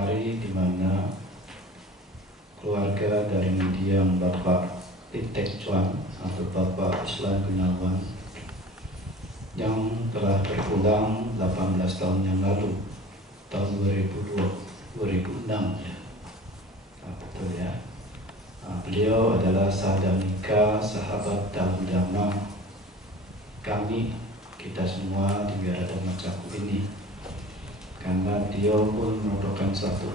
hari di mana keluarga dari mendiang Bapak Itek Chuan atau Bapak Ruslan Gunawan yang telah berpulang 18 tahun yang lalu, tahun 2006 ya. Nah, betul ya. Nah, beliau adalah sahabat dhamma kami, kita semua di Wihara Dhamma Cakku ini, karena beliau pun merupakan satu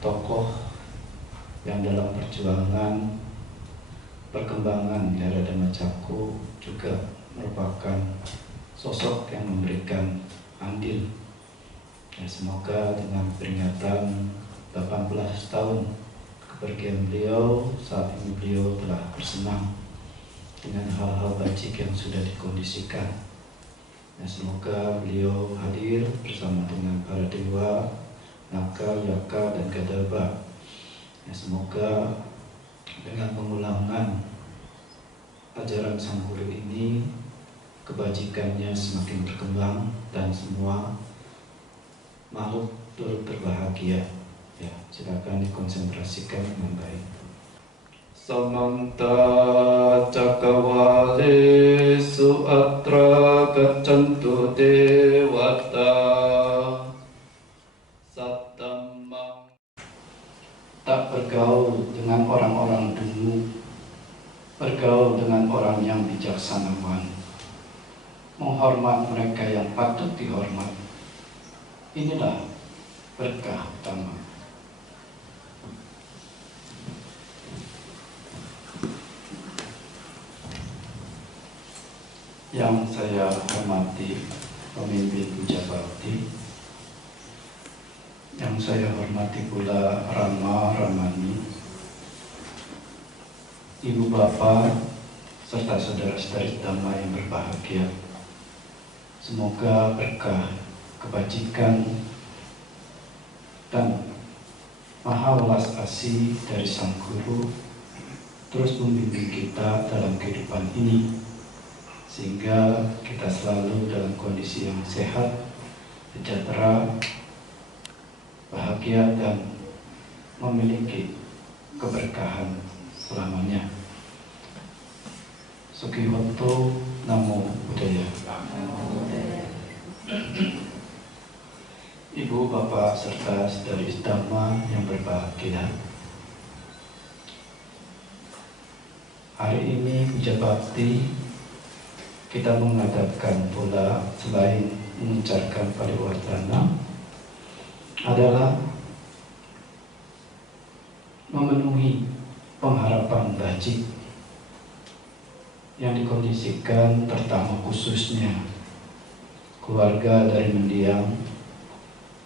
tokoh yang dalam perjuangan perkembangan Wihara Dhamma Cakku juga merupakan sosok yang memberikan andil. Ya, semoga dengan peringatan 18 tahun kepergian beliau, saat ini beliau telah bersenang dengan hal-hal bajik yang sudah dikondisikan. Ya, semoga beliau hadir bersama dengan para dewa, Naga, Yaka, dan Gadaba. Ya, semoga dengan pengulangan ajaran Sang Guru ini, kebajikannya semakin berkembang dan semua makhluk turut berbahagia. Ya, silakan dikonsentrasikan dengan baik. Samanta cakawalesu atra gaccantu dewata satamang. Tak bergaul dengan orang-orang dungu, bergaul dengan orang yang bijaksanawan, menghormat mereka yang patut dihormat. Inilah berkah utama. Yang saya hormati pemimpin Puja Bakti, yang saya hormati pula Rama, Ramani, Ibu Bapak, serta saudara-saudari Dhamma yang berbahagia. Semoga berkah, kebajikan, dan maha welas asih dari Sang Guru terus membimbing kita dalam kehidupan ini, sehingga kita selalu dalam kondisi yang sehat, sejahtera, bahagia, dan memiliki keberkahan selamanya. Sukihoto, Namo Buddhaya. Ibu, Bapak, serta saudari Dhamma yang berbahagia, hari ini Puja Bakti kita mengadakan pula, selain mengucapkan pariwardhana, adalah memenuhi pengharapan bajik yang dikondisikan, terutama khususnya keluarga dari mendiang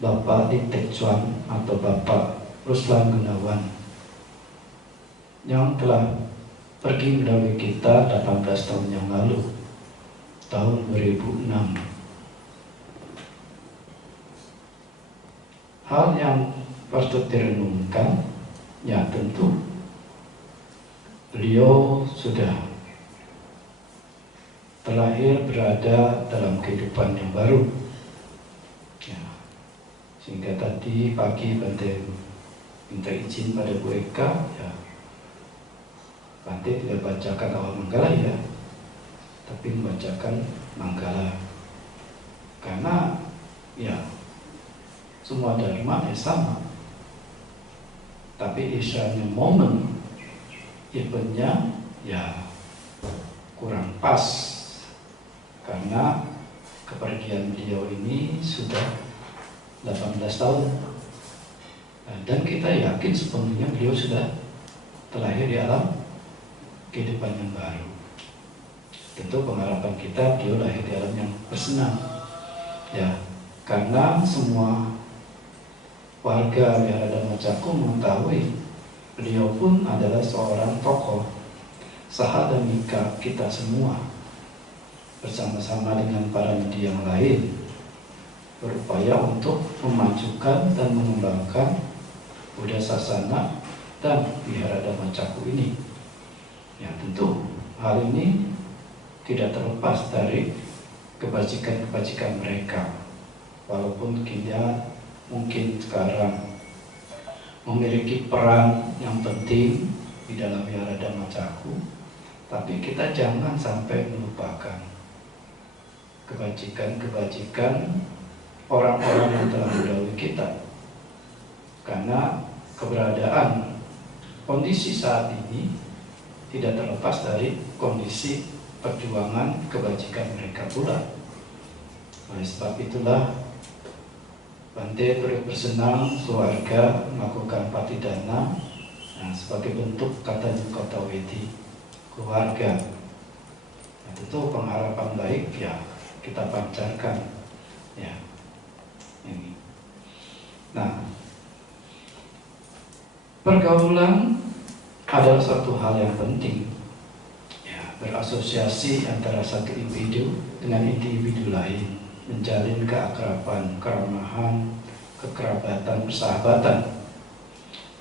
Bapak Itek Chuan atau Bapak Ruslan Gunawan yang telah pergi mendahului kita 18 tahun yang lalu, tahun 2006. Hal yang patut direnungkan, ya tentu beliau sudah terlahir berada dalam kehidupan yang baru. Ya, sehingga tadi pagi Bante minta izin pada Bu Eka, ya Bante tidak bacakan awal Manggala ya, tapi membacakan Manggala, karena ya semua dharma ya sama, tapi istilahnya momen eventnya ya kurang pas, karena kepergian beliau ini sudah 18 tahun, dan kita yakin sepenuhnya beliau sudah terlahir di alam kehidupan yang baru. Tentu pengharapan kita beliau lahir di alam yang bersenang, ya, karena semua warga Wihara Dhamma Cakku mengetahui beliau pun adalah seorang tokoh sahadamika kita semua, bersama-sama dengan para mendiang lain berupaya untuk memajukan dan mengembangkan Buddha Sasana dan Wihara Dhamma Cakku ini. Ya, tentu hal ini tidak terlepas dari kebajikan-kebajikan mereka, walaupun kita mungkin sekarang memiliki peran yang penting di dalam Wihara Dhamma Cakra, tapi kita jangan sampai melupakan kebajikan-kebajikan orang-orang yang telah mendahului kita. Karena keberadaan kondisi saat ini tidak terlepas dari kondisi perjuangan kebajikan mereka pula. Oleh sebab itulah Bante turut bersenang keluarga melakukan patidana sebagai bentuk kata Kota Wedi keluarga. Nah, tentu pengharapan baik ya kita pancarkan ya ini. Nah, pergaulan adalah suatu hal yang penting ya, berasosiasi antara satu individu dengan individu lain, menjalin keakraban, keramahan, kekerabatan, persahabatan.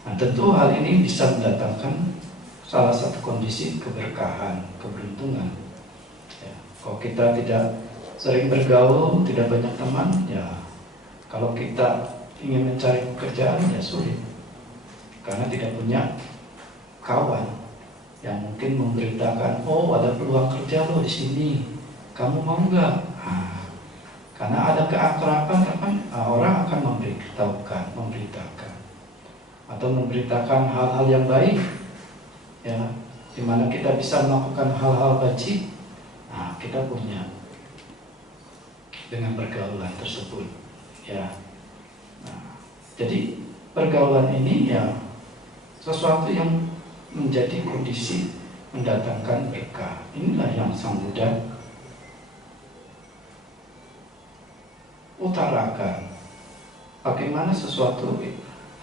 Nah, tentu hal ini bisa mendatangkan salah satu kondisi keberkahan, keberuntungan. Ya, kalau kita tidak sering bergaul, tidak banyak teman, ya kalau kita ingin mencari pekerjaan ya sulit, karena tidak punya kawan yang mungkin memberitakan, oh ada peluang kerja lo di sini, kamu mau nggak? Nah, karena ada keakraban, orang akan memberitakan, atau memberitakan hal-hal yang baik, ya, di mana kita bisa melakukan hal-hal baik. Nah, kita punya dengan pergaulan tersebut, ya. Nah, jadi pergaulan ini ya sesuatu yang menjadi kondisi mendatangkan berkah. Inilah yang Sang Buddha utarakan. Bagaimana sesuatu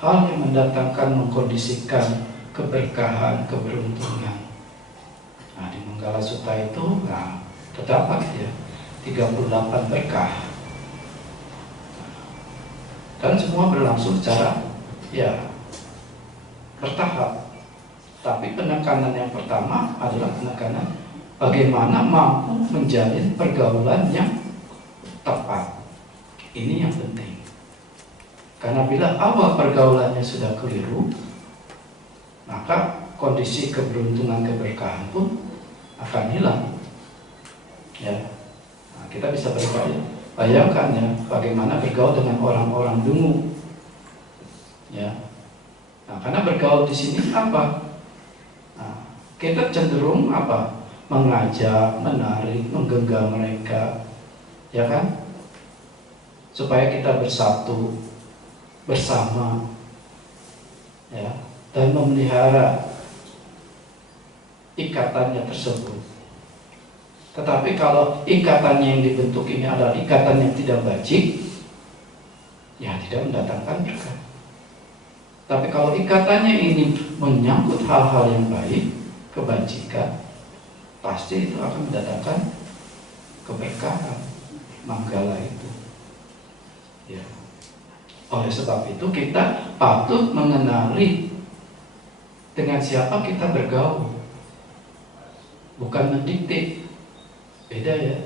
hal yang mendatangkan, mengkondisikan keberkahan, keberuntungan. Nah, di Manggala Sutta itu terdapat ya 38 berkah. Dan semua berlangsung secara ya bertahap. Tapi penekanan yang pertama adalah penekanan bagaimana mampu menjalin pergaulan yang tepat. Ini yang penting. Karena bila awal pergaulannya sudah keliru, maka kondisi keberuntungan, keberkahan pun akan hilang. Ya, nah, kita bisa bayangkan ya bagaimana bergaul dengan orang-orang dungu. Ya, nah, karena bergaul di sini apa? Nah, kita cenderung apa? Mengajak, menarik, menggenggam mereka, ya kan? Supaya kita bersatu bersama, ya, dan memelihara ikatannya tersebut. Tetapi kalau ikatannya yang dibentuk ini adalah ikatan yang tidak bajik, ya tidak mendatangkan berkah. Tapi kalau ikatannya ini menyangkut hal-hal yang baik, kebajikan, pasti itu akan mendatangkan keberkahan, manggala itu. Ya. Oleh sebab itu kita patut mengenali dengan siapa kita bergaul, bukan mendikte. Beda ya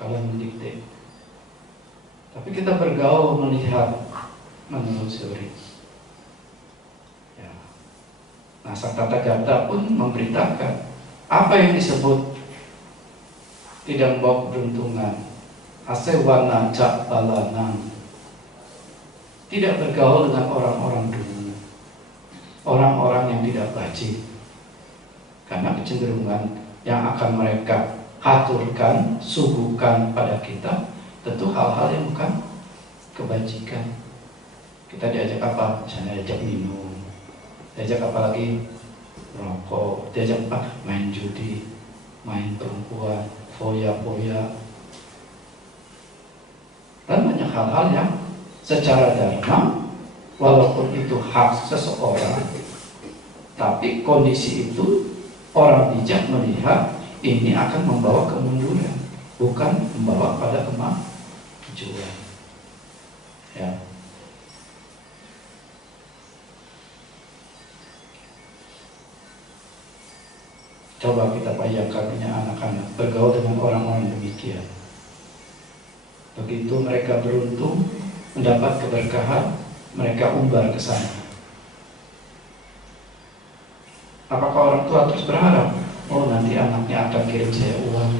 kalau mendikte. Tapi kita bergaul melihat, menelusuri. Ya. Nah, Sang Tathagata pun memberitakan apa yang disebut tidak membawa keberuntungan. Asewana cak balanang, tidak bergaul dengan orang-orang dulu, orang-orang yang tidak bajik, karena kecenderungan yang akan mereka aturkan, suguhkan pada kita tentu hal-hal yang bukan kebajikan. Kita diajak apa? Misalnya diajak minum, diajak apa lagi? Rokok, diajak apa? Main judi, main perempuan, foya-foya, dan banyak hal-hal yang secara dharma, walaupun itu hak seseorang, tapi kondisi itu orang bijak melihat ini akan membawa kemunduran, bukan membawa pada kemajuan. Ya. Coba kita bayangkan punya anak-anak bergaul dengan orang-orang demikian. Begitu mereka beruntung mendapat keberkahan, mereka umbar ke sana. Apakah orang tua terus berharap, oh nanti anaknya akan kirim saya uang?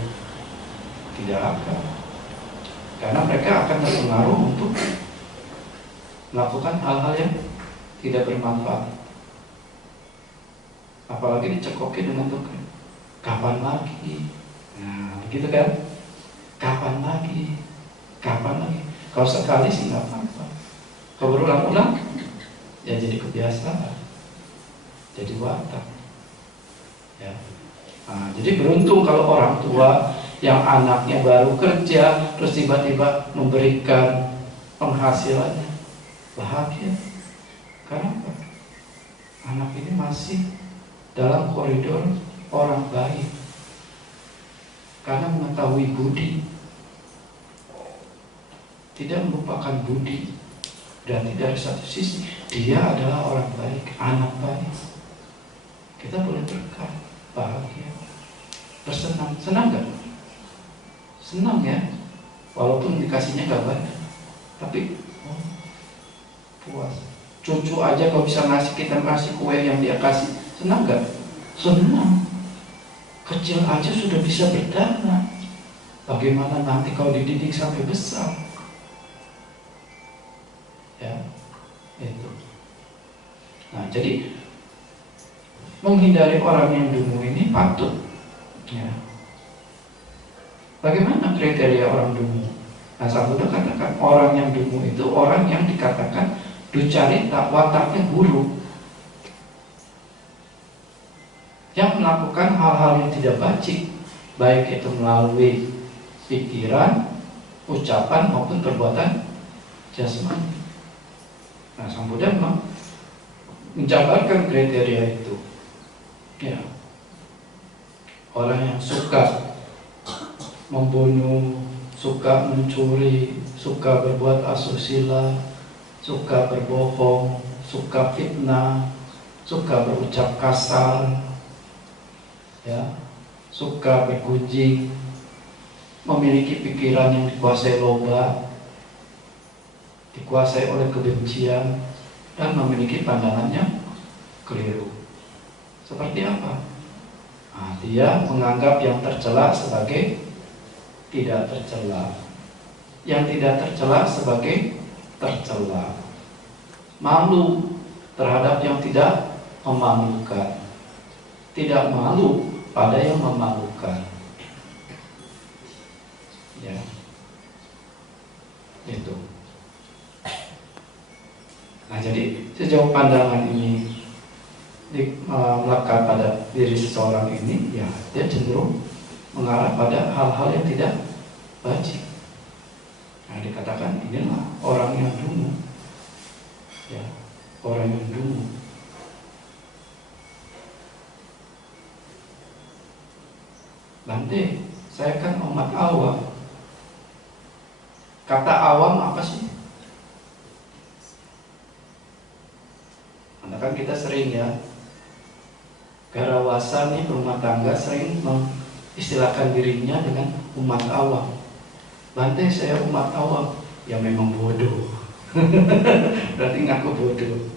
Tidak akan. Karena mereka akan terpengaruh untuk melakukan hal-hal yang tidak bermanfaat. Apalagi dicekoki dengan tuh, kapan lagi? Nah, begitu kan? Kapan lagi? Kapan lagi? Kalau sekali sih nggak apa-apa. Kalau berulang-ulang, ya jadi kebiasaan, jadi watak. Ya. Nah, jadi beruntung kalau orang tua yang anaknya baru kerja, terus tiba-tiba memberikan penghasilannya, bahagia. Karena apa? Anak ini masih dalam koridor orang baik, karena mengetahui budi, tidak melupakan budi. Dan dari satu sisi dia adalah orang baik, anak baik. Kita boleh berkah, bahagia, bersenang. Senang gak? Senang ya, walaupun dikasihnya gak banyak, tapi puas. Cucu aja kalau bisa ngasih, kita kasih kue yang dia kasih, senang gak? Senang. Kecil aja sudah bisa berdana, bagaimana nanti kalau dididik sampai besar? Ya, itu. Nah, jadi menghindari orang yang dungu ini patut. Ya. Bagaimana kriteria orang dungu? Nah, Sang Buddha katakan orang yang dungu itu orang yang dikatakan ducarita, wataknya buruk, yang melakukan hal-hal yang tidak bacik, baik itu melalui pikiran, ucapan maupun perbuatan jasmani. Nah, Sang Buddha menjabarkan kriteria itu. Ya. Orang yang suka membunuh, suka mencuri, suka berbuat asusila, suka berbohong, suka fitnah, suka berucap kasar, ya, suka bergunjing, memiliki pikiran yang dikuasai loba, dikuasai oleh kebencian, dan memiliki pandangannya keliru. Seperti apa? Nah, dia menganggap yang tercela sebagai tidak tercela, yang tidak tercela sebagai tercela, malu terhadap yang tidak memalukan, tidak malu pada yang memalukan. Ya, itu. Nah, jadi sejauh pandangan ini melekat pada diri seseorang ini, ya dia cenderung mengarah pada hal-hal yang tidak bacik. Nah, dikatakan inilah orang yang dungu, ya, orang yang dungu. Bante, saya kan umat awam. Kata awam apa sih? Karena kan kita sering ya, Garawasa nih rumah tangga sering mengistilahkan dirinya dengan umat awam. Bante, saya umat awam. Ya memang bodoh. Berarti ngaku bodoh.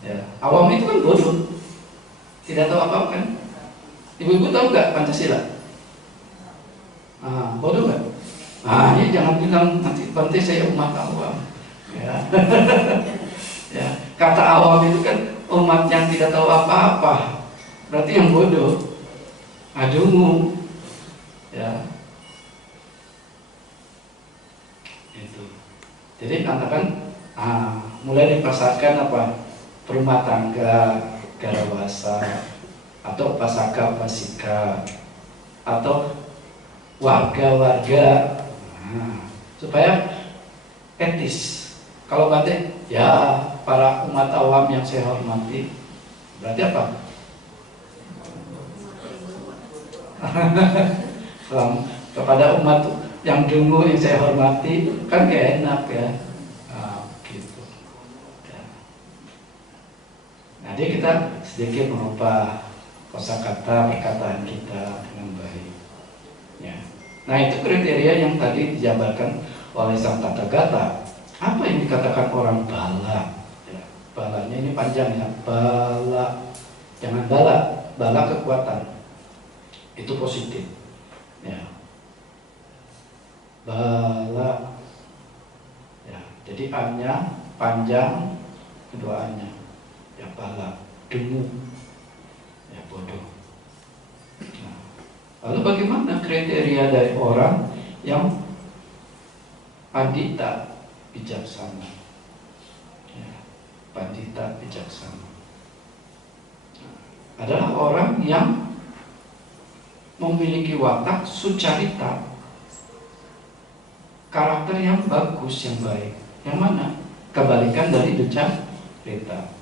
Ya, awam itu kan bodoh, tidak tahu apa-apa kan. Ibu-ibu tahu nggak Pancasila? Bodoh nggak? Ini jangan bilang nanti Bante saya umat awam. Ya. Ya, kata awam itu kan umat yang tidak tahu apa-apa, berarti yang bodoh, adungu, ya, itu. Jadi katakan, mulai dipasarkan apa? Rumah tangga, garawasa, atau pasaka pasika, atau warga-warga, supaya etis. Kalau Bante, ya para umat awam yang saya hormati, berarti apa? Kepada umat yang dungu yang saya hormati, kan gak enak ya. Gitu. Ya. Nah, jadi kita sedikit merubah kosakata perkataan kita dengan baik. Ya. Nah, itu kriteria yang tadi dijabarkan oleh Sang Tathagata. Apa yang dikatakan orang bala? Ya, balanya ini panjang ya, bala. Jangan bala, bala kekuatan. Itu positif. Ya. Bala. Ya, jadi A-nya panjang, kedua A-nya. Ya, bala, dengu. Ya, bodoh. Nah, lalu bagaimana kriteria dari orang yang pandita bijaksana? Ya, pandita bijaksana adalah orang yang memiliki watak sucarita, karakter yang bagus, yang baik. Yang mana? Kebalikan dari ducarita,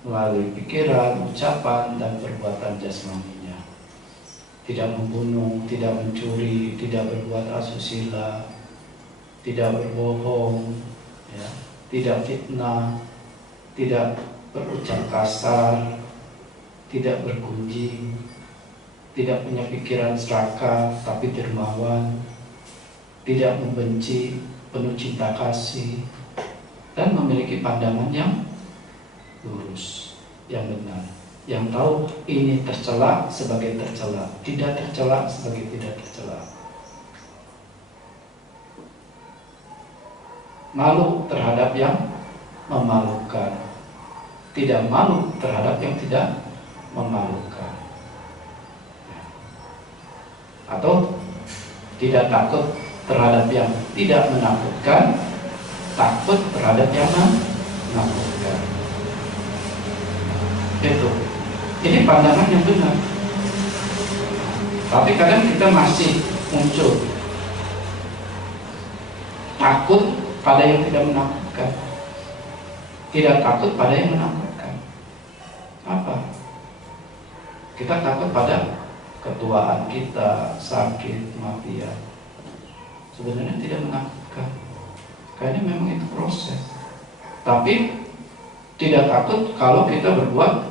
melalui pikiran, ucapan, dan perbuatan jasmaninya. Tidak membunuh, tidak mencuri, tidak berbuat asusila, tidak berbohong, ya, tidak fitnah, tidak berucap kasar, tidak bergunjing, tidak punya pikiran serakah tapi dermawan, tidak membenci, penuh cinta kasih, dan memiliki pandangan yang lurus, yang benar, yang tahu ini tercela sebagai tercela, tidak tercela sebagai tidak tercela. Malu terhadap yang memalukan, tidak malu terhadap yang tidak memalukan, atau tidak takut terhadap yang tidak menakutkan, takut terhadap yang menakutkan. Itu. Ini pandangan yang benar. Tapi kadang kita masih muncul takut pada yang tidak menakutkan, tidak takut pada yang menakutkan. Apa? Kita takut pada ketuaan kita, sakit, kematian. Sebenarnya tidak menakutkan. Kayaknya memang itu proses. Tapi tidak takut kalau kita berbuat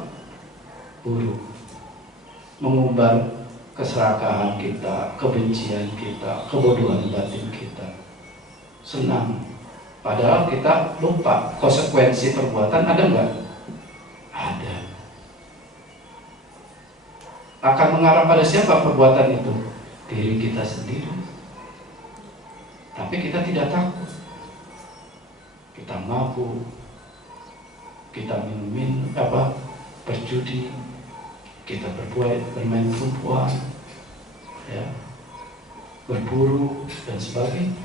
buruk, mengumbar keserakahan kita, kebencian kita, kebodohan batin kita. Senang. Padahal kita lupa konsekuensi perbuatan ada nggak? Ada. Akan mengarah pada siapa perbuatan itu? Diri kita sendiri. Tapi kita tidak takut. Kita mabuk, kita minum berjudi, kita bermain perempuan, ya, berburu dan sebagainya.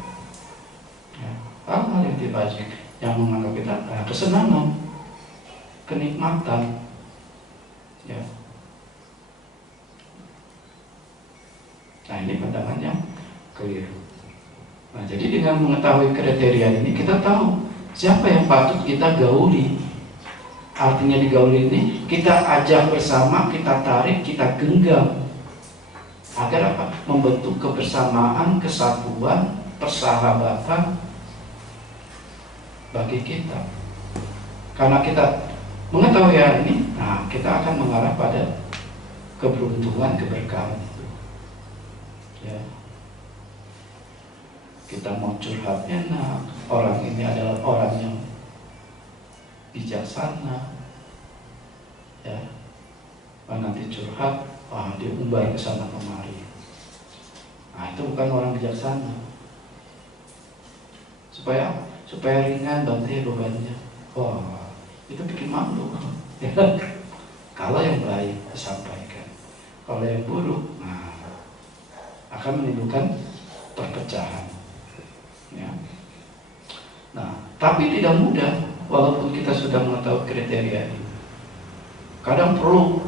Ya, hal-hal yang tidak baik yang menganggap kita kesenangan, kenikmatan, ya. Nah, ini pandangan yang keliru. Nah, jadi dengan mengetahui kriteria ini kita tahu siapa yang patut kita gauli. Artinya digauli ini kita ajak bersama, kita tarik, kita genggam. Agar apa? Membentuk kebersamaan, kesatuan, persahabatan bagi kita. Karena kita mengetahui hal ini, nah kita akan mengarah pada keberuntungan, keberkahan itu. Ya. Kita mau curhat enak, orang ini adalah orang yang bijaksana, ya. Nanti curhat, diumbar ke sana kemari. Nah, itu bukan orang bijaksana. Supaya ringan bantai bebannya. Wah, itu bikin malu. Ya. Kalau yang baik disampaikan, kalau yang buruk, nah, akan menimbulkan perpecahan. Ya. Nah, tapi tidak mudah walaupun kita sudah mengetahui kriteria ini. Kadang perlu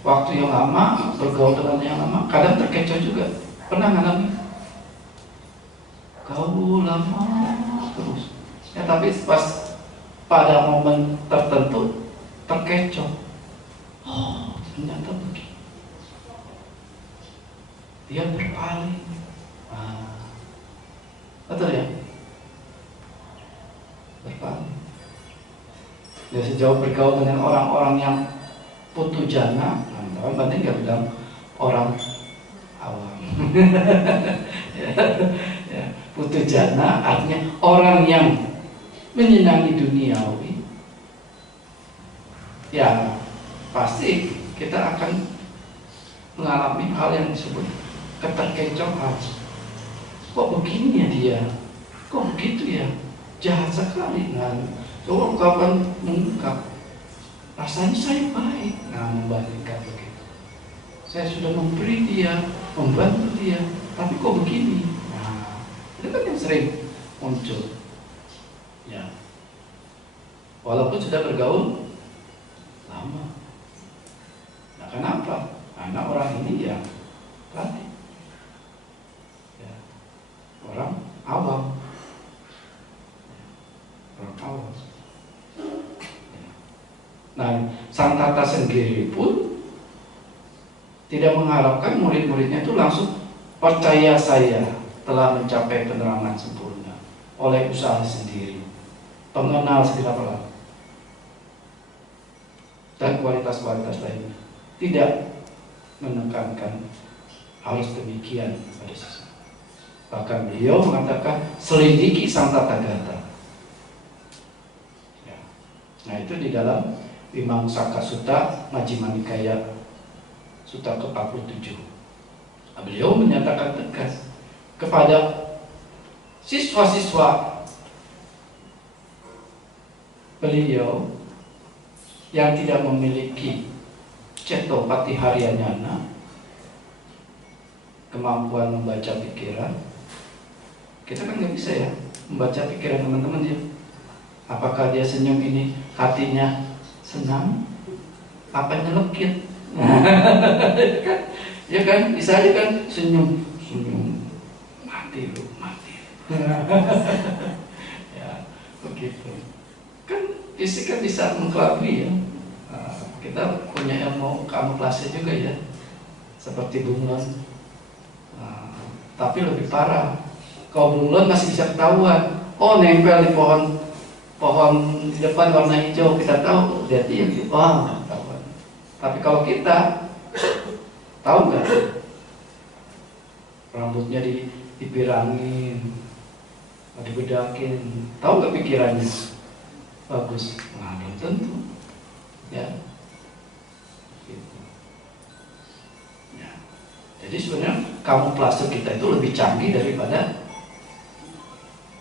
waktu yang lama, bergaul dengan yang lama, kadang terkecoh juga. Pernah ngalami? Gaul lama terus. Ya, tapi pas pada momen tertentu terkecoh. Oh, ternyata begini. Dia berpaling. Betul ya? Berpaling. Ya, sejauh bergaul dengan orang-orang yang putu jana, tapi penting nggak bilang orang awam. Ya, putu jana artinya orang yang menyenangi duniawi. Ya, pasti kita akan mengalami hal yang disebut keterkecohan. Kok begini ya dia? Kok begitu ya? Jahat sekali. Nah, coba kapan mengungkap, rasanya saya baik. Nah, membandingkan begitu. Saya sudah memberi dia, membantu dia, tapi kok begini? Nah, itu kan yang sering muncul. Ya, walaupun sudah bergaul lama. Nah, kenapa? Karena orang ini ya tadi, ya, orang awam, orang awam. Nah, sang tata sendiri pun tidak mengharapkan murid-muridnya itu langsung percaya saya telah mencapai penerangan sempurna oleh usaha sendiri, pengenal segenap alam dan kualitas-kualitas lainnya. Tidak menekankan harus demikian pada sisi. Bahkan beliau mengatakan selidiki sang tata gata. Ya. Nah, itu di dalam Vimamsaka Sutta Majjhima Nikaya Sutta ke-47. Nah, beliau menyatakan tegas kepada siswa-siswa beliau yang tidak memiliki Cetopatiharyanyana, kemampuan membaca pikiran. Kita kan nggak bisa ya membaca pikiran teman-teman ya. Apakah dia senyum ini hatinya senang, apa nyelekit? Ya kan, bisa aja kan senyum mati lu, mati. Ya begitu. Kan fisik kan bisa mengkelabui ya. Kita punya ilmu kamuflase juga ya, seperti bunglon. Tapi lebih parah, kalau bunglon masih bisa ketahuan. Oh, nempel di pohon di depan warna hijau, kita tahu dia diam. Wah, ketahuan. Tapi kalau kita tahu nggak, rambutnya dipirangin, dibedakin, tahu nggak pikirannya bagus? Nah, belum tentu. Ya. Jadi sebenarnya kamuflase kita itu lebih canggih daripada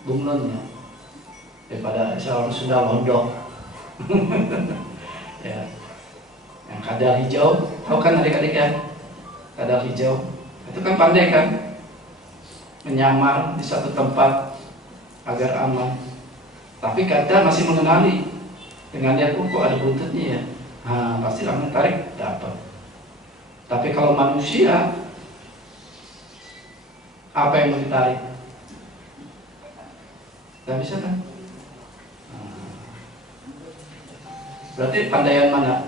bunglonnya, daripada seorang Sunda Londo. Ya, yang kadal hijau, tahu kan adik-adik ya? Kadal hijau itu kan pandai kan menyamar di satu tempat agar aman. Tapi kadal masih mengenali dengan lihat kok ada buntutnya ya. Nah, pasti langsung tarik dapat. Tapi kalau manusia, apa yang mau ditarik? Gak bisa kan? Berarti pandaian mana?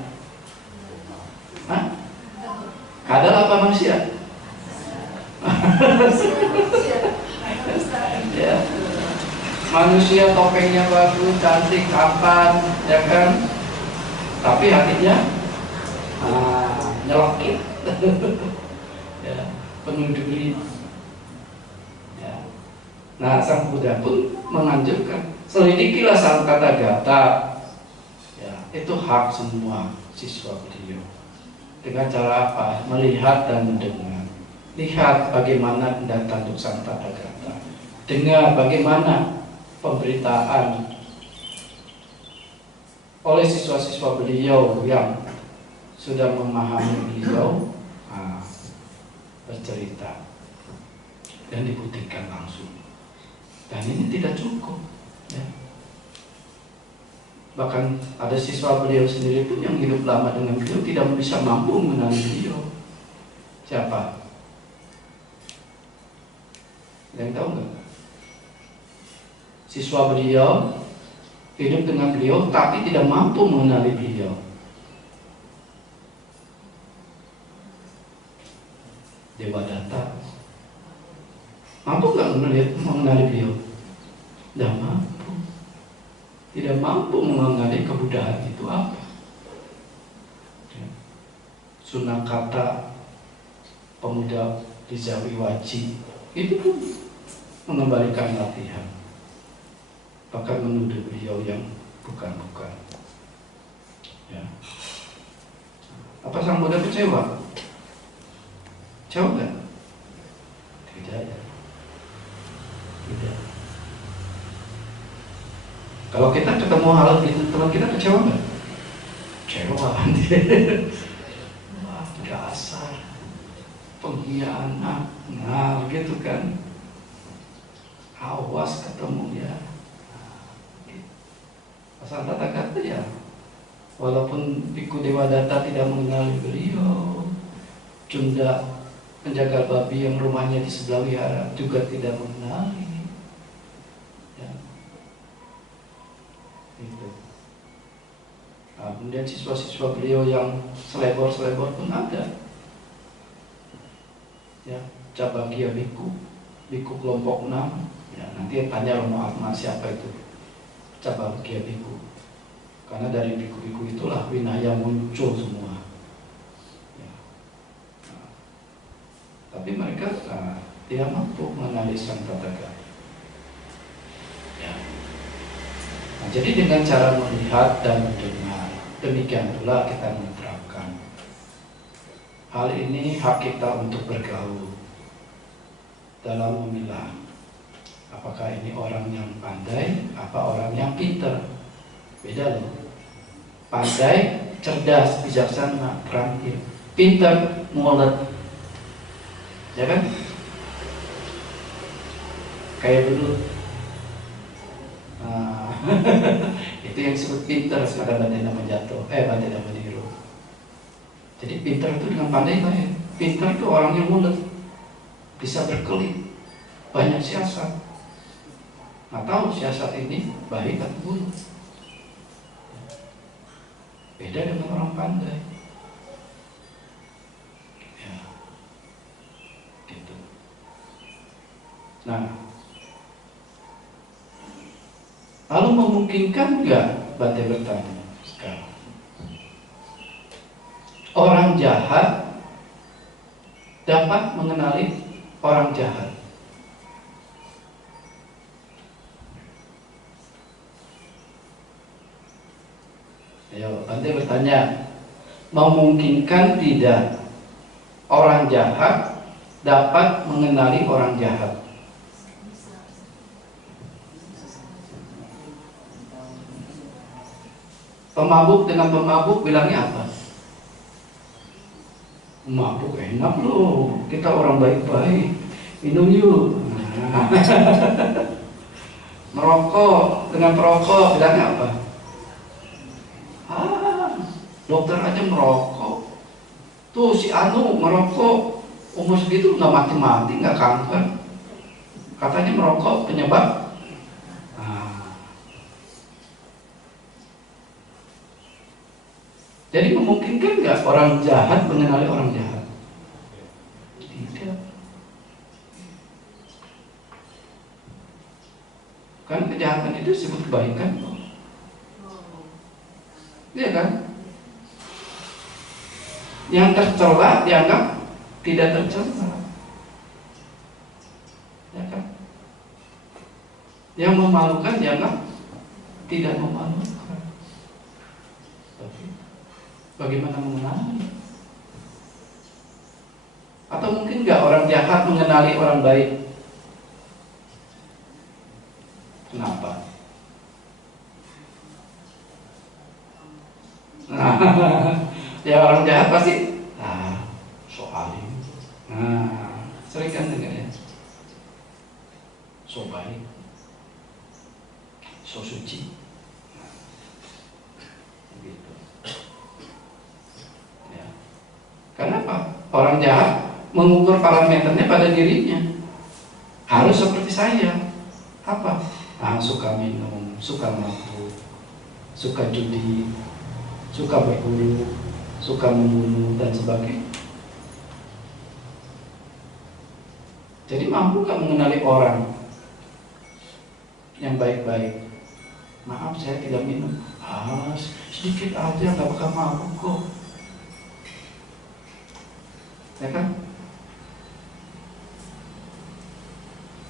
Hah? Kadal apa manusia? Ya. Manusia topengnya bagus, cantik, tampan, ya kan? Tapi hatinya nyelokit. Ya, penuh duri. Nah, sang Buddha pun menganjurkan selidikilah sang tata gata. Ya, itu hak semua siswa beliau. Dengan cara apa? Melihat dan mendengar. Lihat bagaimana datang untuk sang tata gata. Dengar bagaimana pemberitaan oleh siswa-siswa beliau yang sudah memahami beliau, bercerita dan dibuktikan langsung. Dan ini tidak cukup ya. Bahkan ada siswa beliau sendiri pun yang hidup lama dengan beliau tidak bisa mampu mengenali beliau. Siapa? Yang tahu nggak? Siswa beliau hidup dengan beliau tapi tidak mampu mengenali beliau. Devadatta mampu nggak mengenali beliau? Tidak mampu. Tidak mampu mengenali kebudayaan itu apa. Sunakata, pemuda di Zawiwaji, itu pun mengembalikan latihan, bahkan menuduh beliau yang bukan-bukan. Ya. Apa sang Buddha kecewa? Kecewa nggak? Tidak ya. Tidak. Kalau kita ketemu hal itu, teman kita kecewa nggak? Kecewa. Wah, dasar pengkhianat. Nah, gitu kan. Awas ketemu ya. Asal kata-kata ya. Walaupun Biku Dewadatta tidak mengenali beliau, Cunda penjaga babi yang rumahnya di sebelah wihara juga tidak mengenali. Ya. Itu. Nah, kemudian siswa-siswa beliau yang selebor-selebor pun ada. Ya, Cabagya Biku, Biku kelompok 6. Ya, nanti tanya Romo Atma siapa itu Cabagya Biku. Karena dari biku-biku itulah Vinaya muncul semua. Ya. Nah, tapi mereka tidak mampu mengenali Sang Tathagata. Ya. Nah, jadi dengan cara melihat dan mendengar, demikian pula kita menerapkan. Hal ini hak kita untuk bergaul dalam memilah apakah ini orang yang pandai, apa orang yang pintar. Beda loh. Pandai, cerdas, bijaksana, terampil. Pintar, mulet. Ya kan? Kayak dulu. Nah, itu yang disebut pintar sekarang Bandena Manjatto. Bandena Maniro. Jadi pintar itu dengan pandai baik. Pintar itu orang yang mulet, bisa berkelit, banyak siasat. Nggak tahu siasat ini baik atau buruk. Beda dengan orang pandai. Ya, gitu. Nah, lalu memungkinkan nggak, Bante bertanya sekarang, orang jahat dapat mengenali orang jahat? Ayo, Bante bertanya, memungkinkan tidak orang jahat dapat mengenali orang jahat? Pemabuk dengan pemabuk bilangnya apa? Mabuk enak loh, kita orang baik-baik, minum yuk. Nah. Merokok dengan perokok bilangnya apa? Dokter aja merokok. Tuh si Anu merokok, umur segitu nggak mati-mati, nggak kanker. Katanya merokok penyebab. Jadi memungkinkan nggak orang jahat mengenali orang jahat? Tidak. Kan kejahatan itu disebut kebaikan. Iya kan? Yang tercela dianggap tidak tercela. Ya kan? Yang memalukan dianggap tidak memalukan. Tapi bagaimana mengenali? Atau mungkin nggak orang jahat mengenali orang baik? Kenapa? Ya orang jahat pasti soal ini. Sering kan dengar ya, so baik, so suci. Gitu. Ya. Karena apa? Orang jahat mengukur parameternya pada dirinya. Harus seperti saya. Apa? Suka minum, suka mabuk, suka judi, suka berburu, suka membunuh dan sebagainya. Jadi mampu gak mengenali orang yang baik-baik? Maaf saya tidak minum. Sedikit aja gak bakal mabuk kok. Ya kan?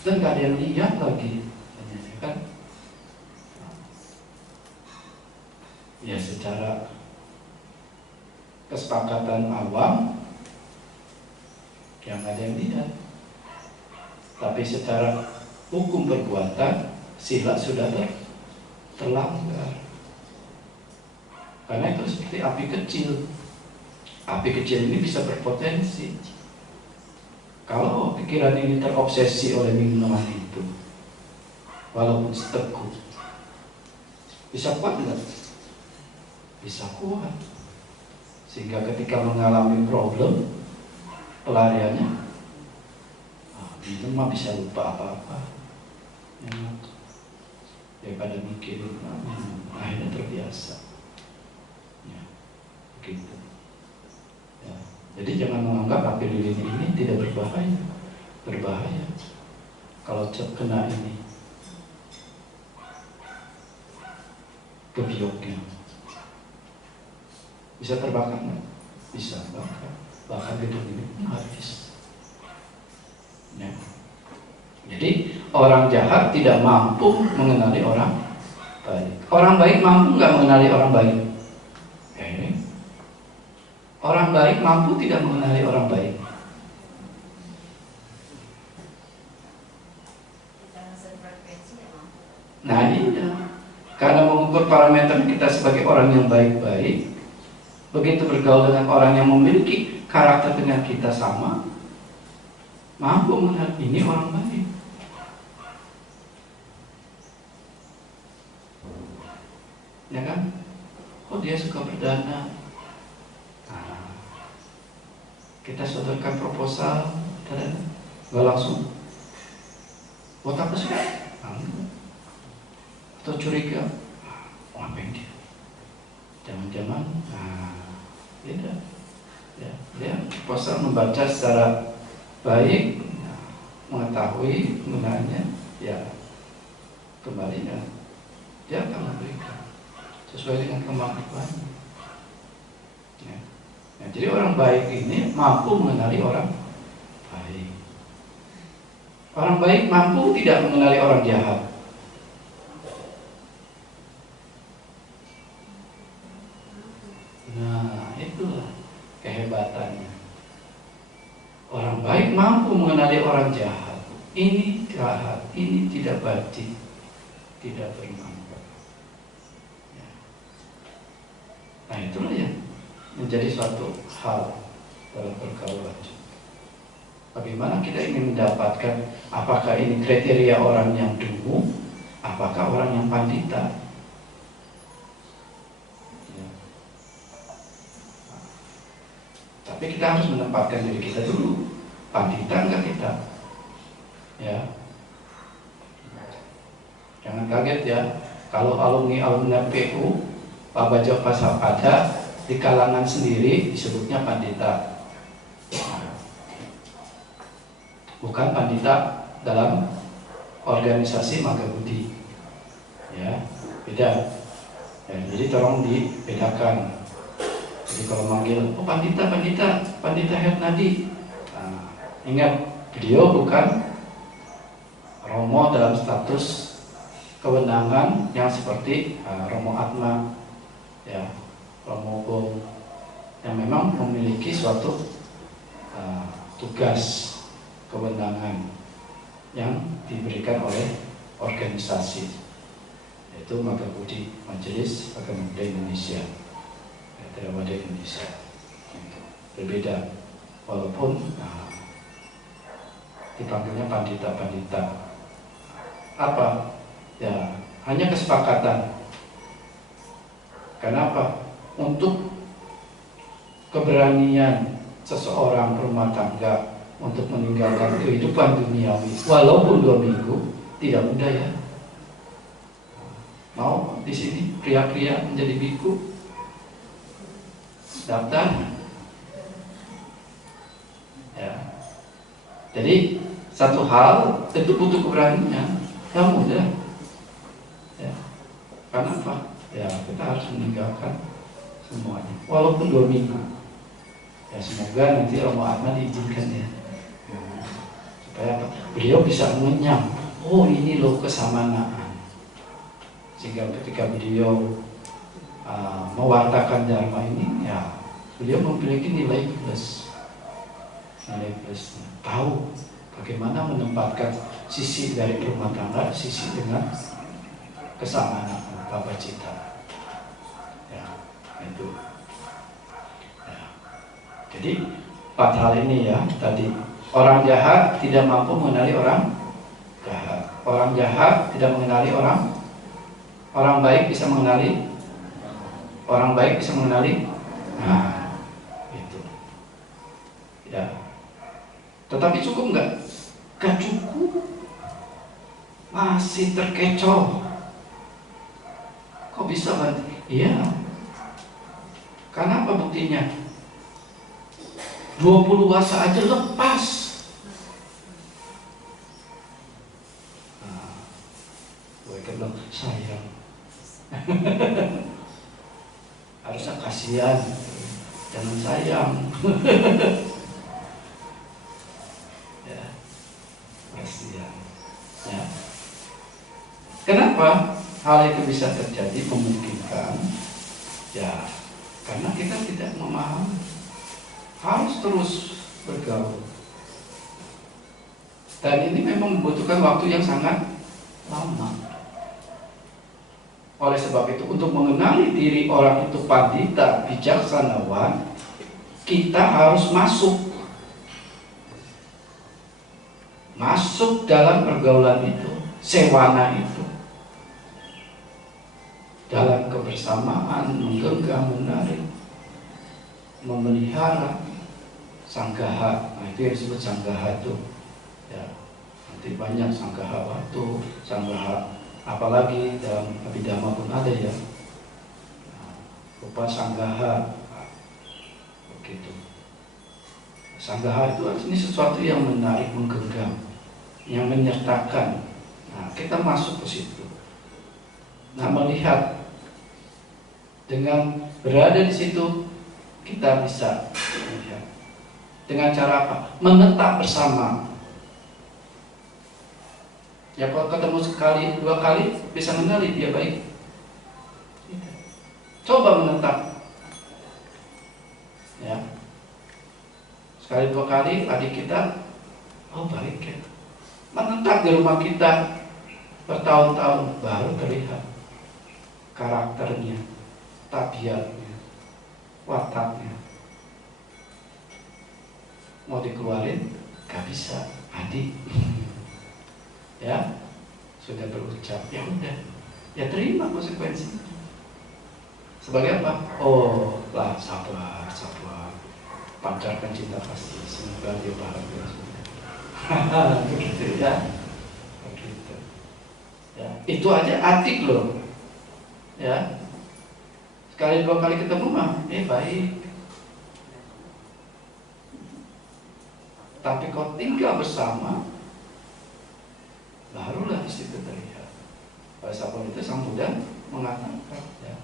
Dan gak ada yang lihat lagi. Ya kan? Ya secara kesepakatan awam yang ada yang lihat. Tapi secara hukum perbuatan sila sudah terlanggar. Karena itu seperti api kecil. Api kecil ini bisa berpotensi. Kalau pikiran ini terobsesi oleh minuman itu, walaupun seteguk, bisa kuat nggak? Bisa kuat. Sehingga ketika mengalami problem, pelariannya minum mah bisa lupa apa-apa. Daripada mikirin, akhirnya terbiasa. Ya, begitu. Ya. Jadi jangan menganggap api lilin ini tidak berbahaya. Berbahaya. Kalau kena ini kebioknya, bisa terbakar nggak? Bisa bakar. Bahkan gedung ini habis. Ya. Jadi orang jahat tidak mampu mengenali orang baik. Orang baik mampu nggak mengenali orang baik? Orang baik mampu tidak mengenali orang baik. Nah iya, karena mengukur parameter kita sebagai orang yang baik-baik, begitu bergaul dengan orang yang memiliki karakter dengan kita sama, mampu mengenali ini orang baik. Ya kan? Oh dia suka berdana. Kita sodorkan proposal, nggak langsung. Buat apa sih? Atau curiga, ngapain dia? Jangan-jangan, beda. Ya, dia proposal membaca secara baik, mengetahui gunanya, ya kembali ya, dia akan memberikan sesuai dengan kemampuannya. Ya. Nah, jadi orang baik ini mampu mengenali orang baik. Orang baik mampu tidak mengenali orang jahat. Nah, itulah kehebatannya. Orang baik mampu mengenali orang jahat. Ini jahat, ini tidak baik, tidak bermanfaat. Ya. Nah, itulah yang menjadi suatu hal dalam pergaulan. Bagaimana kita ingin mendapatkan apakah ini kriteria orang yang dungu, apakah orang yang pandita? Ya. Tapi kita harus menempatkan diri kita dulu. Pandita enggak kita? Ya. Jangan kaget ya, kalau alumni PU, Pak Bajo Pasapada di kalangan sendiri disebutnya pandita, bukan pandita dalam organisasi Magabudi, ya beda. Ya, jadi tolong dibedakan. Jadi kalau manggil, oh pandita Hernadi, ingat beliau bukan Romo dalam status kewenangan yang seperti Romo Atma, ya. Romo Gong yang memang memiliki suatu tugas kewenangan yang diberikan oleh organisasi, yaitu Magabudi, Majelis Agama Buddha Indonesia, Theravada Indonesia. Berbeda, walaupun dipanggilnya pandita. Apa? Ya, hanya kesepakatan. Kenapa? Untuk keberanian seseorang berumah tangga untuk meninggalkan kehidupan duniawi walaupun 2 minggu tidak mudah ya. Mau di sini pria-pria menjadi biku, daftar ya. Jadi satu hal itu butuh keberanian, tidak mudah ya. Kenapa? Ya kita harus meninggalkan semuanya, walaupun 2 minggu. Ya semoga nanti Romo Atma diizinkan ya, supaya apa? Beliau bisa mengenyam. Oh ini loh kesamanaan. Sehingga ketika beliau mewartakan dharma ini, ya Beliau memiliki nilai plus, tahu bagaimana menempatkan sisi dari rumah tangga, sisi dengan kesamaan Bapak Cita. Ya, itu. Ya. Jadi 4 hal ini ya tadi. Orang jahat tidak mampu mengenali orang jahat. Orang jahat tidak mengenali orang baik bisa mengenali orang baik bisa mengenali. Nah, itu. Ya. Tetapi cukup nggak? Gak cukup. Masih terkecoh. Kok bisa, Pak? Iya. Karena apa buktinya? 20 wasa aja lepas. Nah, mereka bilang sayang. Harusnya kasihan, jangan sayang. Ya, kasihan. Ya. Kenapa hal itu bisa terjadi, memungkinkan? Ya, karena kita tidak memahami. Harus terus bergaul. Dan ini memang membutuhkan waktu yang sangat lama. Oleh sebab itu, untuk mengenali diri orang itu pandita, bijaksanawan, kita harus masuk dalam pergaulan itu, sewana itu, dalam kebersamaan, menggenggam, menarik, memelihara sanggaha. Nah, itu yang disebut sanggaha itu. Ya, nanti banyak sanggaha waktu, sanggaha apalagi dalam Abhidhamma pun ada ya. Nah, rupa sanggaha. Nah, begitu. Sanggaha itu artinya sesuatu yang menarik, menggenggam, yang menyertakan. Nah, kita masuk ke situ. Nah, melihat dengan berada di situ kita bisa melihat. Dengan cara apa? Menetap bersama. Ya, kalau ketemu sekali, 2 kali bisa mengenali dia baik. Coba menetap. Ya. Sekali 2 kali adik kita, oh baik ya. Menetap di rumah kita bertahun-tahun baru terlihat karakternya, tabiatnya, wataknya. Mau dikeluarin gak bisa, adik. Ya, sudah berucap, ya udah, ya terima konsekuensinya. Sebagai apa? Oh lah, sabar, pancarkan cinta kasih, semoga dia bahagia. Begitu ya, begitu. Ya, itu aja atik loh. Ya, sekali 2 kali ketemu mah, baik. Tapi kau tinggal bersama, barulah di situ terlihat. Oleh sebab itu Sang Buddha mengatakan ya,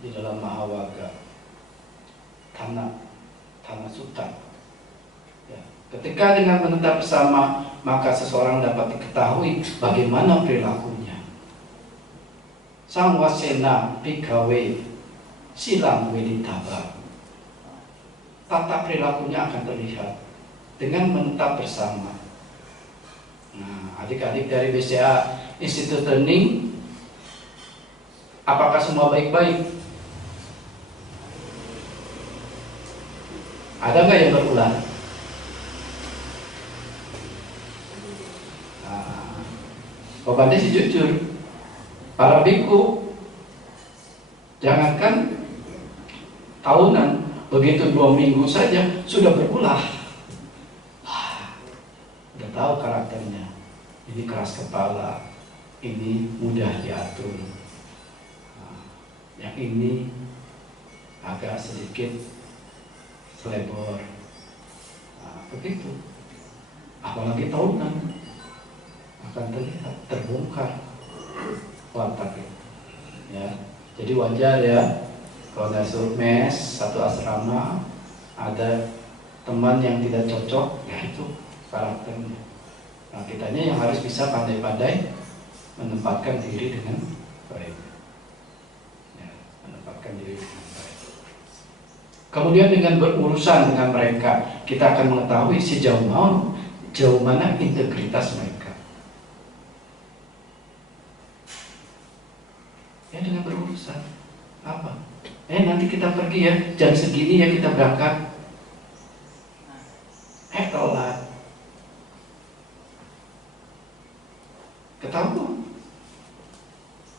di dalam Mahawaga Tanah Sutta, ya, ketika dengan menetap bersama maka seseorang dapat diketahui bagaimana perilakunya. Sang wasena bhikkhave silang weditaba. Tata perilakunya akan terlihat dengan menetap bersama. Nah, adik-adik dari BCA Institute Training, apakah semua baik-baik? Ada nggak yang berulah? Nah, Bapak sih jujur, para biku jangankan tahunan, begitu 2 minggu saja sudah berulah. Udah tahu karakternya. Ini keras kepala, ini mudah diatur. Nah, yang ini agak sedikit selebor. Nah, begitu. Apalagi tahunan akan terlihat, terbongkar wataknya. Ya, jadi wajar ya. Kalau masuk mes, satu asrama, ada teman yang tidak cocok, ya itu karakternya. Nah, kitanya yang harus bisa pandai-pandai menempatkan diri dengan baik. Ya, menempatkan diri dengan baik. Kemudian dengan berurusan dengan mereka, kita akan mengetahui sejauh mana integritas mereka. Ya, dengan berurusan. Apa? Nanti kita pergi ya, jam segini ya kita berangkat. Telat. Ketahuan.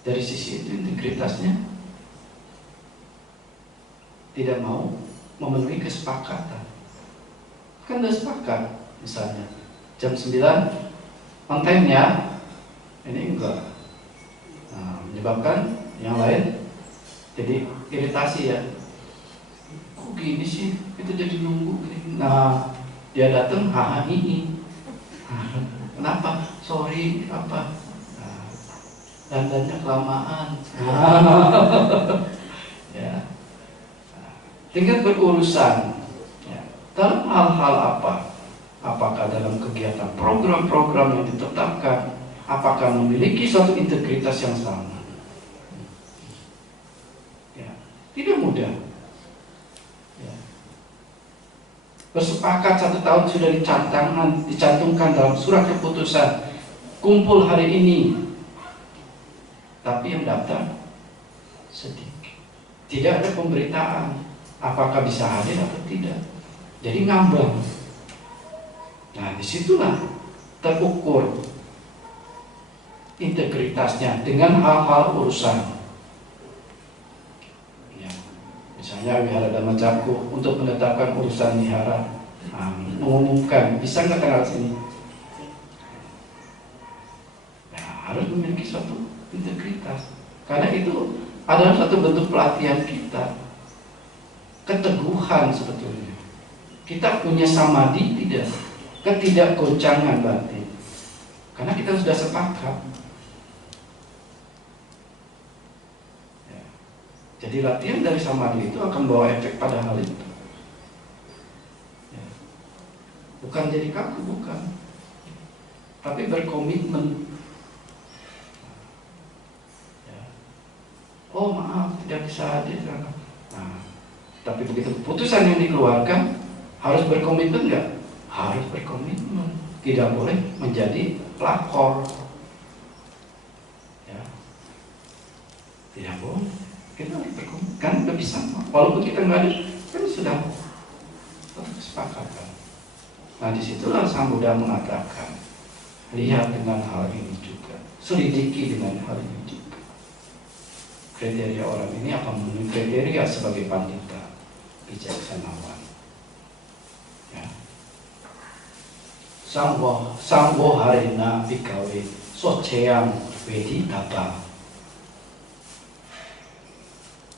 Dari sisi itu integritasnya tidak mau memenuhi kesepakatan. Kan udah sepakat, misalnya jam 9 on time-nya, ini enggak. Menyebabkan yang lain jadi iritasi ya. Kok gini sih? Kita jadi nunggu. Nah, dia datang, ini. Kenapa? Sorry, apa? Dandannya kelamaan. Ya. Tinggal berurusan. Ya. Dalam hal-hal apa? Apakah dalam kegiatan program-program yang ditetapkan? Apakah memiliki suatu integritas yang sama? Ya. Tidak mudah. Ya. Bersepakat 1 tahun sudah dicantumkan dalam surat keputusan, kumpul hari ini, tapi yang daftar sedikit. Tidak ada pemberitaan apakah bisa hadir atau tidak. Jadi ngambang. Nah, disitulah terukur integritasnya dengan hal-hal urusan. Misalnya Wihara Dhamma Cakku untuk menetapkan urusan wihara, mengumumkan bisa nggak tanggal sini, harus memiliki suatu integritas, karena itu adalah satu bentuk pelatihan kita, keteguhan sebetulnya. Kita punya samadhi tidak, ketidakgoncangan batin, karena kita sudah sepakat. Jadi latihan dari samadhi itu akan bawa efek pada hal itu. Ya. Bukan jadi kaku, bukan. Tapi berkomitmen. Ya. Oh maaf, tidak bisa hadir. Nah, tapi begitu keputusan yang dikeluarkan, harus berkomitmen nggak? Harus berkomitmen. Tidak boleh menjadi pelakor. Ya. Tidak boleh. Kita harus berkomitmen, kan udah bisa. Walaupun kita nggak ada, kan sudah kesepakatan. Nah, disitulah Sang Buddha mengatakan, lihat dengan hal ini juga, selidiki dengan hal ini juga. Kriteria orang ini akan memenuhi kriteria sebagai pandita, bijaksanawan. Ya. Sangwo harina bikawe soceyang wedi taba.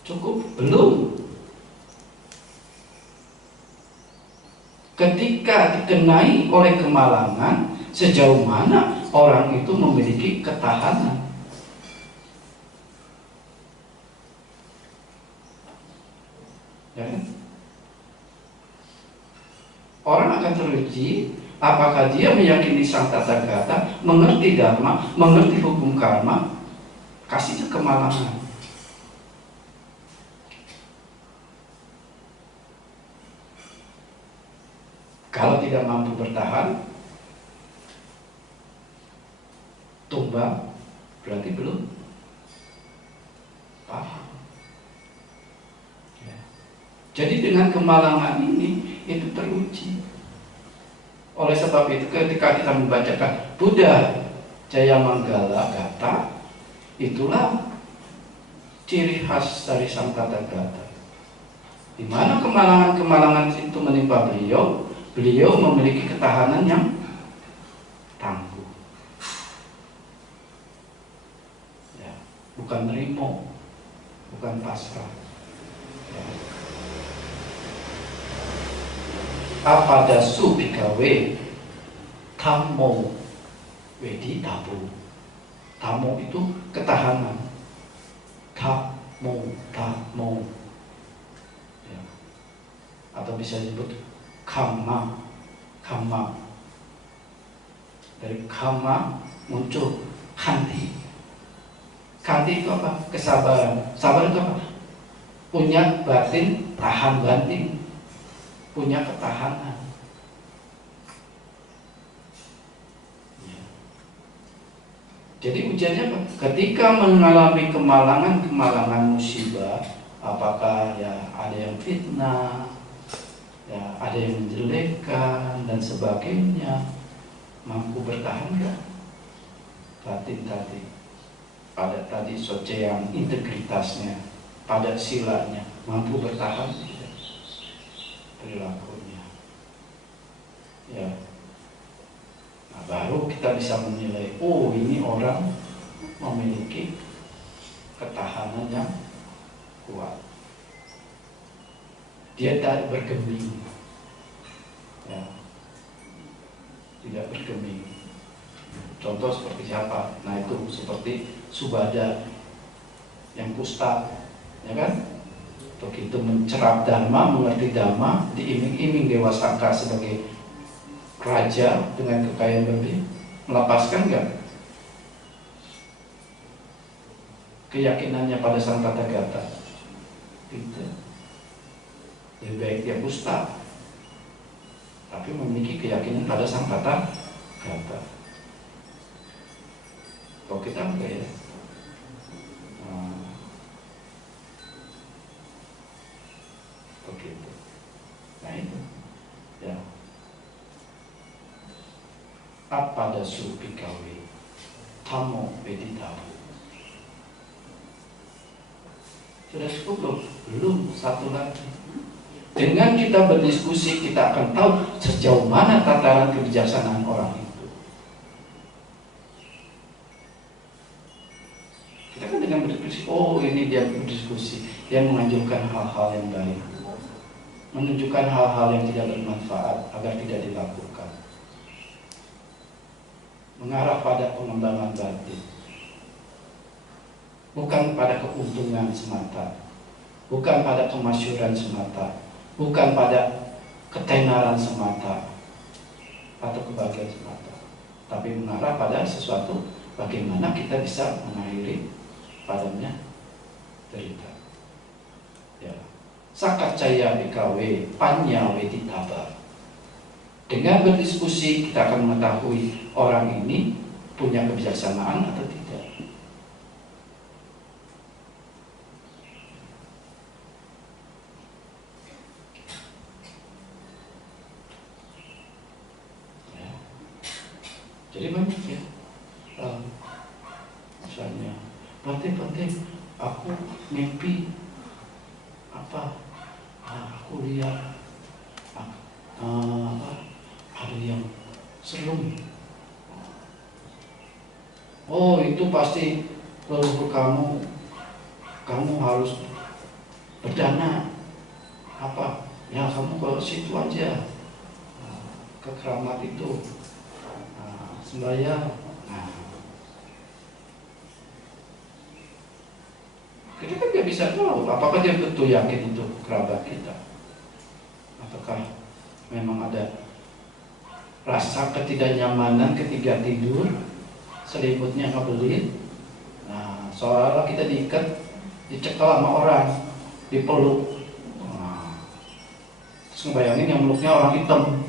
Cukup? Belum. Ketika dikenai oleh kemalangan, sejauh mana orang itu memiliki ketahanan. Ya kan? Orang akan teruji apakah dia meyakini Sang Tathagata, mengerti Dharma, mengerti hukum karma, kasihnya kemalangan. Kalau tidak mampu bertahan, tumbang, berarti belum paham. Ya. Jadi dengan kemalangan ini, itu teruji. Oleh sebab itu ketika kita membacakan Buddha Jayamanggala Gata, itulah ciri khas dari Sang Tathagata. Di mana kemalangan-kemalangan itu menimpa beliau, beliau memiliki ketahanan yang tangguh. Ya, bukan nerimo, bukan pasrah. Ya. Apadasu bikawe tammo wedi tabu. Tammo itu ketahanan. Tammo. Ya. Atau bisa disebut Kamma. Dari kamma muncul kanti. Kanti itu apa? Kesabaran. Sabar itu apa? punya batin tahan banting, punya ketahanan. Jadi ujiannya apa? Ketika mengalami kemalangan musibah, apakah ya ada yang fitnah, ya ada yang menjelekkan dan sebagainya, mampu bertahan nggak? Batin tadi, pada tadi soce yang integritasnya, pada silanya, mampu bertahan tidak? Perilakunya, ya. Nah, baru kita bisa menilai, oh ini orang memiliki ketahanan yang kuat. Dia tidak bergeming, ya, tidak bergeming. Contoh seperti siapa? Nah itu seperti Subada yang kusta, ya kan? Begitu mencerap dharma, mengerti dhamma, diiming-iming Dewa Sangka sebagai raja dengan kekayaan berlebih, melepaskan nggak keyakinannya pada Sang Tathagata? Tidak. Lebih baik dia kusta, tapi memiliki keyakinan pada Sang Tathagata. Kalau kita enggak ya, begitu. Nah itu, ya. Pada supikawe tamo meditabu. Sudah cukup belum? Belum, satu lagi. Dengan kita berdiskusi, kita akan tahu sejauh mana tataran kebijaksanaan orang itu. Kita kan dengan berdiskusi, oh ini dia berdiskusi, dia menganjurkan hal-hal yang baik, menunjukkan hal-hal yang tidak bermanfaat agar tidak dilakukan, mengarah pada pengembangan batin, bukan pada keuntungan semata, bukan pada kemasyhuran semata, bukan pada ketenaran semata atau kebahagiaan semata, tapi mengarah pada sesuatu bagaimana kita bisa mengakhiri padanya derita. Ya. Sakacaya bikawe panya weditaba. Dengan berdiskusi kita akan mengetahui orang ini punya kebijaksanaan atau tidak. Ya. Jadi banyak ya. Misalnya, penting aku mimpi apa? Aku lihat ada yang serem. Oh itu pasti leluhur kamu harus berdana apa? Ya kamu ke situ aja, ke keramat itu, sembahyang. Nah, kita kan nggak bisa tahu apakah dia betul yakin itu kerabat kita, apakah memang ada rasa ketidaknyamanan ketika tidur, selimutnya ngebelit. Nah, seolah-olah kita diikat, dicekal sama orang, dipeluk. Nah, terus ngebayangin yang meluknya orang hitam,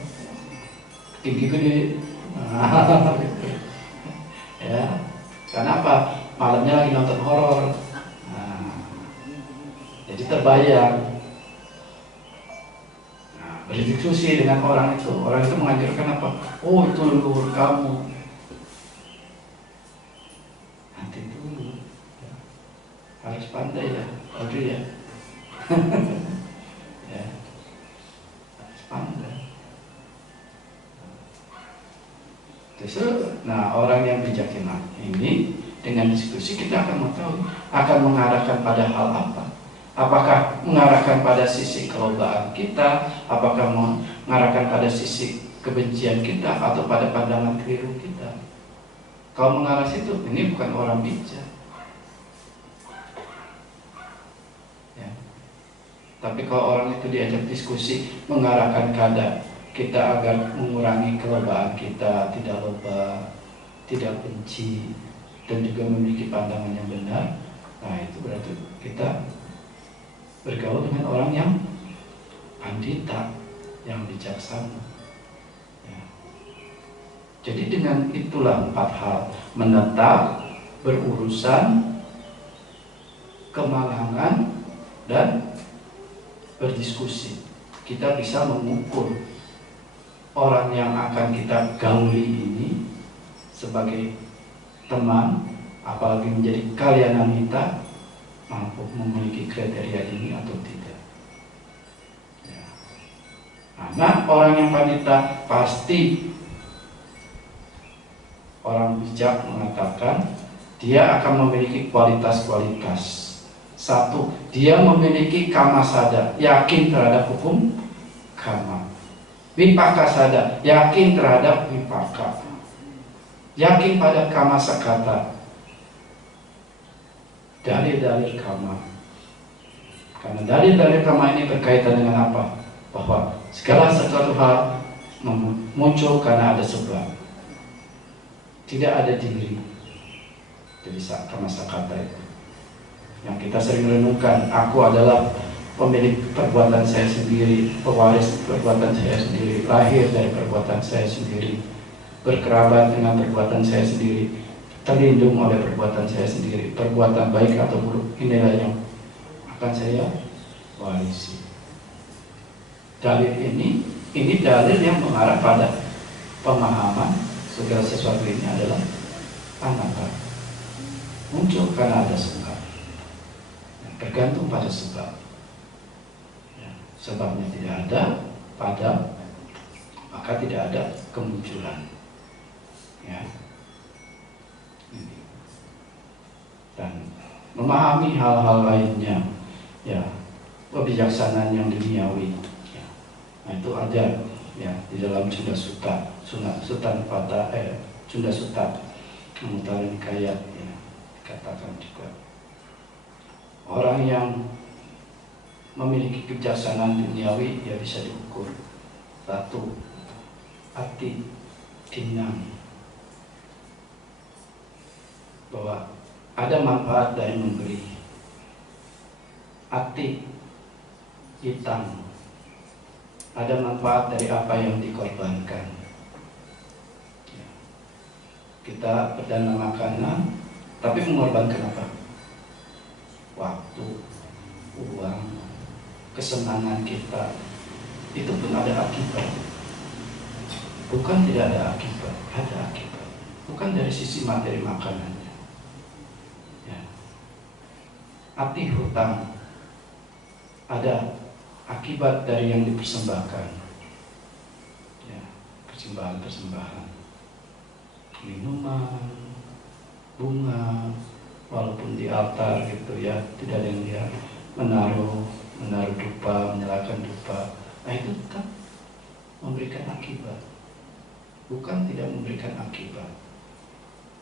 tinggi gede. Nah, gitu. Ya, karena apa? Malamnya lagi nonton horor. Nah, jadi terbayang. Berdiskusi dengan orang itu mengajarkan apa? Oh itu leluhur kamu. Nanti dulu ya. Harus pandai ya, Audrey ya. Ya, harus pandai. Justru, nah orang yang bijaksana ini dengan diskusi kita akan mengetahui akan mengarahkan pada hal apa. Apakah mengarahkan pada sisi kelobaan kita, apakah mengarahkan pada sisi kebencian kita, atau pada pandangan keliru kita. Kalau mengarah situ, ini bukan orang bijak. Ya. Tapi kalau orang itu diajak diskusi, mengarahkan keadaan kita agar mengurangi kelobaan kita, tidak loba, tidak benci, dan juga memiliki pandangan yang benar, nah itu berarti kita bergaul dengan orang yang pandita, yang bijaksana. Ya. Jadi dengan itulah 4 hal: menetap, berurusan, kemalangan, dan berdiskusi. Kita bisa mengukur orang yang akan kita gauli ini sebagai teman, apalagi menjadi kalyanan kita, mampu memiliki kriteria ini atau tidak. Ya. Nah, orang yang pandita pasti, orang bijak mengatakan dia akan memiliki kualitas-kualitas. 1, dia memiliki kama sada, yakin terhadap hukum kama. Vipaka sada, yakin terhadap vipaka. Yakin pada kama sakata, dalil-dalil kama. Karena dalil-dalil kama ini berkaitan dengan apa? Bahwa segala sesuatu hal muncul karena ada sebab, tidak ada diri. Jadi kama sakata itu yang kita sering renungkan. Aku adalah pemilik perbuatan saya sendiri, pewaris perbuatan saya sendiri, lahir dari perbuatan saya sendiri, berkerabat dengan perbuatan saya sendiri, terlindung oleh perbuatan saya sendiri. Perbuatan baik atau buruk, inilah yang akan saya warisi. Dalil ini dalil yang mengarah pada pemahaman segala sesuatu ini adalah anatta, muncul karena ada sebab, bergantung pada sebab. Ya, sebabnya tidak ada maka tidak ada kemunculan. Ya. Dan memahami hal-hal lainnya, ya, kebijaksanaan yang duniawi. Ya. Nah, itu ada ya di dalam Sunda Sutta, Sunda Sutta Anguttara Nikaya, ya, dikatakan juga. Orang yang memiliki kebijaksanaan duniawi, ya bisa diukur. 1, ati dinam, bahwa ada manfaat dari memberi. Ati hitam, ada manfaat dari apa yang dikorbankan. Kita berdana makanan, tapi mengorbankan apa? Waktu, uang, kesenangan kita, itu pun ada akibat. Bukan tidak ada akibat, ada akibat. Bukan dari sisi materi makanannya. Ya. Ati hutang, ada akibat dari yang dipersembahkan. Ya, persembahan, minuman, bunga, walaupun di altar gitu ya, tidak ada yang dia menaruh dupa, menyalakan dupa. Nah, itu kan memberikan akibat, bukan tidak memberikan akibat.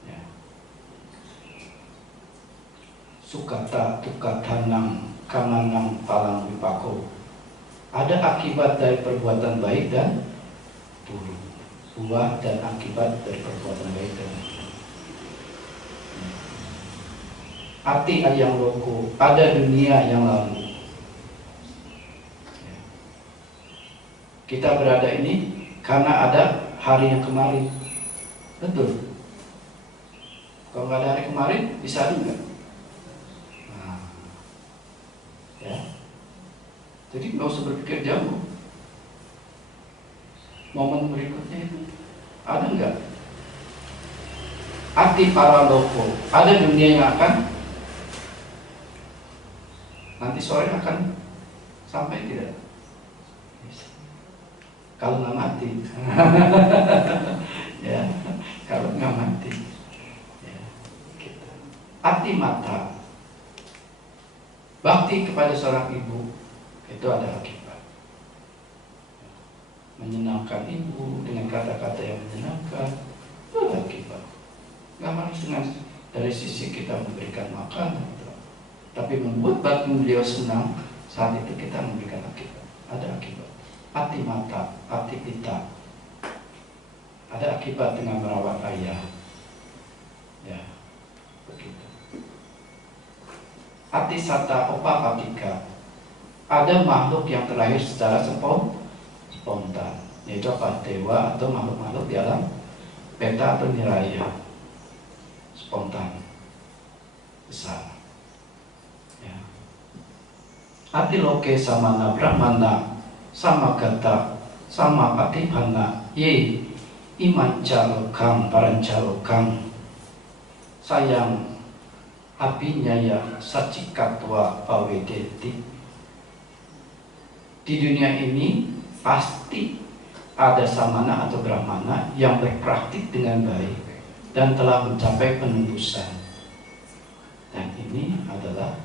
Ya. Sukata tukatanam kamanam palang wipako, ada akibat dari perbuatan baik dan buruk, buah dan akibat dari perbuatan baik dan buruk. Ati ayang loko, ada dunia yang lalu. Kita berada ini karena ada hari yang kemarin. Betul. Kalau nggak ada hari kemarin, bisa ada nggak? Nah, ya. Jadi nggak usah berpikir jauh. Momen berikutnya itu ada nggak? Ati para loko, ada dunia yang akan nanti sore akan sampai tidak? Kalau nggak mati, ya, kalau nggak mati, ya, gitu. Ati mata, bakti kepada seorang ibu itu ada akibat. Menyenangkan ibu dengan kata-kata yang menyenangkan itu ada akibat. Nggak harus dengan dari sisi kita memberikan makan, tapi membuat batin beliau senang, saat itu kita memberikan akibat. Ada akibat. Ati mata, ati pita, ada akibat dengan merawat ayah. Ya, begitu. Ati sata opa patika, ada makhluk yang terlahir secara spontan, yaitu apa? Dewa atau makhluk-makhluk di alam peta atau niraya, spontan, besar. Ya. Atiloke samana brahmana samagata samapatipana ye imancalokam parancalokam sayang apinyaya sacikatwa pawedeti. Di dunia ini pasti ada samana atau brahmana yang berpraktik dengan baik dan telah mencapai penembusan, dan ini adalah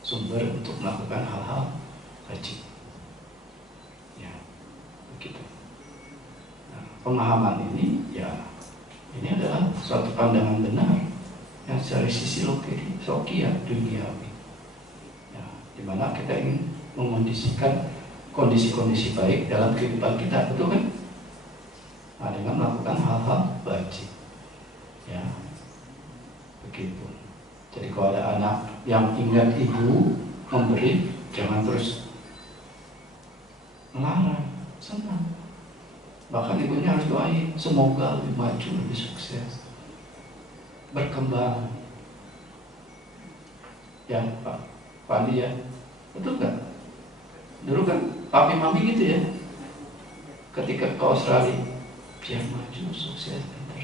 sumber untuk melakukan hal-hal wajib. Ya, begitu. Nah, pemahaman ini, ya, ini adalah suatu pandangan benar yang dari sisi logia duniawi. Ya, di mana kita ingin mengondisikan kondisi-kondisi baik dalam kehidupan kita, betul kan? Nah, dengan melakukan hal-hal wajib. Ya, begitu. Jadi kalau ada anak yang ingat ibu memberi, jangan terus melarang, senang. Bahkan ibunya harus doain, semoga lebih maju, lebih sukses, berkembang. Ya, Pak Andi ya, betul nggak? Dulu kan papi mami gitu ya, ketika ke Australia, dia maju, sukses, pintar,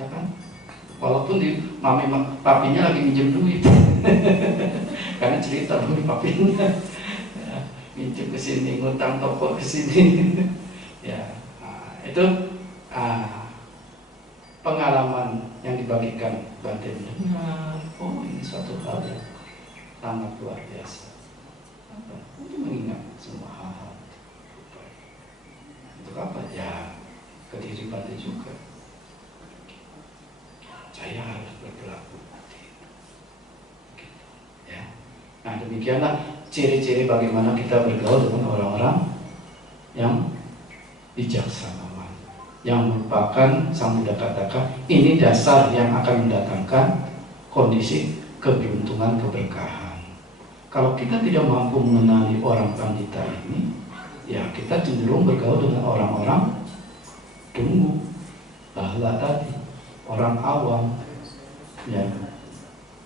ya kan? Walaupun di papinya lagi minjem duit, karena cerita dulu papinya, ya, minjem ke sini, ngutang toko ke sini, ya, nah, itu pengalaman yang dibagikan Bante mendengar, oh ini suatu hal yang sangat luar biasa. Untuk mengingat semua hal-hal untuk apa? Ya, ke diri Bante juga. Saya harus berperilaku ya. Nah, demikianlah ciri-ciri bagaimana kita bergaul dengan orang-orang yang bijaksana, yang merupakan Sang Buddha katakan ini dasar yang akan mendatangkan kondisi keberuntungan, keberkahan. Kalau kita tidak mampu mengenali orang pandita ini, ya kita cenderung bergaul dengan orang-orang dungu, bahla tadi, orang awam, ya.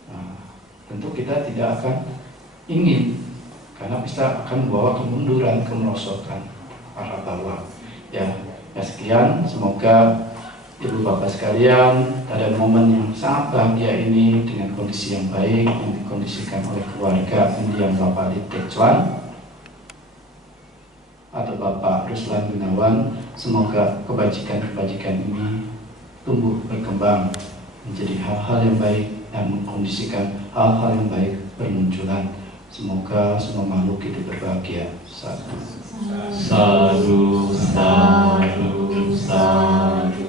Nah, tentu kita tidak akan ingin, karena bisa akan membawa kemunduran, kemerosotan para bawah. Ya, sekian. Semoga Ibu Bapak sekalian pada momen yang sangat bahagia ini dengan kondisi yang baik yang dikondisikan oleh keluarga mendiang Bapak Litek Chuan atau Bapak Ruslan Gunawan, semoga kebajikan-kebajikan ini tumbuh berkembang menjadi hal-hal yang baik dan mengkondisikan hal-hal yang baik bermunculan. Semoga semua makhluk hidup berbahagia. Sadu. Sadu, sadu, sadu.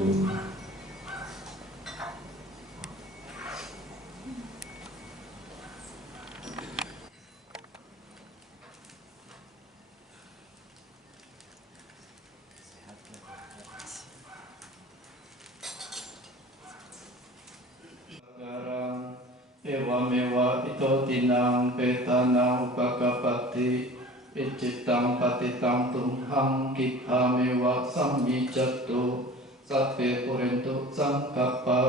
Ewa mewa ito tinang petana upakapati Icitang patitang tumhang kitha mewa sambijattu Satve purentu sangkapa